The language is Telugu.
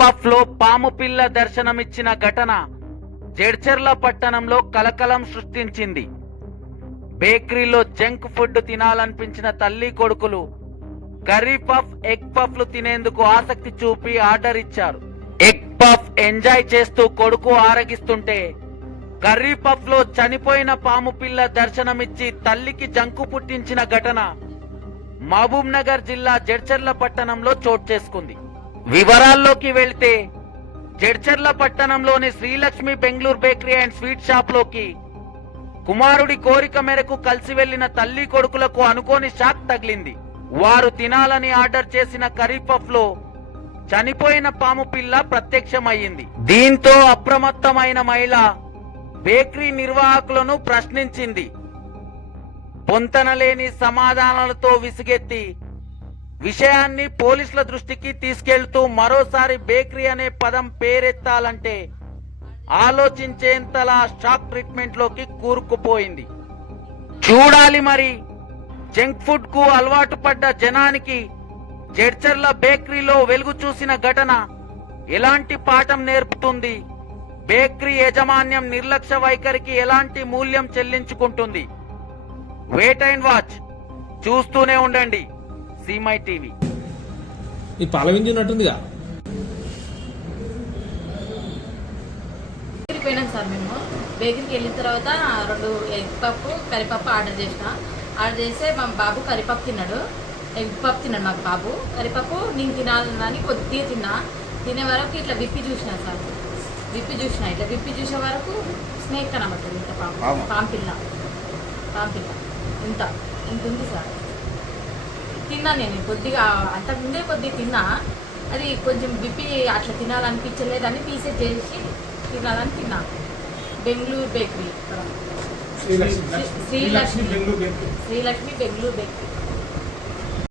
పఫ్లో పాము పిల్ల దర్శనమిచ్చిన ఘటన జడ్చర్ల పట్టణంలో కలకలం సృష్టించింది. బేకరీలో జంక్ ఫుడ్ తినాలనిపించిన తల్లి కొడుకులు కర్రీ పఫ్ ఎగ్ పఫ్లు తినేందుకు ఆసక్తి చూపి ఆర్డర్ ఇచ్చారు. ఎగ్ పఫ్ ఎంజాయ్ చేస్తూ కొడుకు ఆరగిస్తుంటే కర్రీ పఫ్లో చనిపోయిన పాము పిల్ల దర్శనమిచ్చి తల్లికి జంకు పుట్టించిన ఘటన మహబూబ్ నగర్ జిల్లా జడ్చర్ల పట్టణంలో చోటు చేసుకుంది. వివరాల్లోకి వెళ్తే జడ్చర్ల పట్టణంలోని Srilakshmi Bengaluru bakery and sweet షాప్లోకి కుమారుడి కోరిక మేరకు కలిసి వెళ్ళిన తల్లి కొడుకులకు అనుకోని షాక్ తగిలింది. వారు తినాలని ఆర్డర్ చేసిన కర్రీ పఫ్లో చనిపోయిన పాము పిల్ల ప్రత్యక్షమయ్యింది. దీంతో అప్రమత్తమైన మహిళ బేకరీ నిర్వాహకులను ప్రశ్నించింది. పొంతనలేని సమాధానాలతో విసిగెత్తి విషయాన్ని పోలీసుల దృష్టికి తీసుకెళ్తూ మరోసారి బేకరీ అనే పదం పేరెత్తాలంటే ఆలోచించేంతలా షాక్ ట్రీట్మెంట్లోకి కూరుకుపోయింది. చూడాలి మరి. జంక్ ఫుడ్కు అలవాటు పడ్డ జనానికి జడ్చర్ల బేకరీలో వెలుగు చూసిన ఘటన ఎలాంటి పాఠం నేర్పుతుంది? బేకరీ యాజమాన్యం నిర్లక్ష్య వైఖరికి ఎలాంటి మూల్యం చెల్లించుకుంటుంది? Wait and watch. చూస్తూనే ఉండండి. సీమై టీవీ ఈ బేకరీకి పోయినాం సార్ మేము. బేకరీకి వెళ్ళిన తర్వాత రెండు ఎగ్ పప్పు కరిపప్పు ఆర్డర్ చేసిన. ఆర్డర్ చేస్తే మా బాబు కరిపప్పు తిన్నాడు. ఎగ్ పప్పు తిన్నాడు మాకు బాబు. కరిపప్పు నేను తినాలని కొద్దిగా తిన్నా. తినే వరకు ఇట్లా విప్పి చూసిన సార్. విప్పి చూసిన. ఇట్లా విప్పి చూసే వరకు స్నేక్ కనబడుతుంది ఇంత పాము పాంపిల్ల పాంపిల్ల ఇంత. ఇంత ఉంది సార్. తిన్నా నేను. కొద్దిగా అంతకుముందే కొద్దిగా తిన్నా. అది కొంచెం బిప్పి అట్లా తినాలనిపించలేదని పీసెస్ చేసి తినాలని తిన్నా. బెంగళూరు బేకరీ. ఇక్కడ శ్రీలక్ష్మి. శ్రీలక్ష్మి బెంగళూరు బెంగళూరు శ్రీలక్ష్మి బెంగళూరు బేకరీ.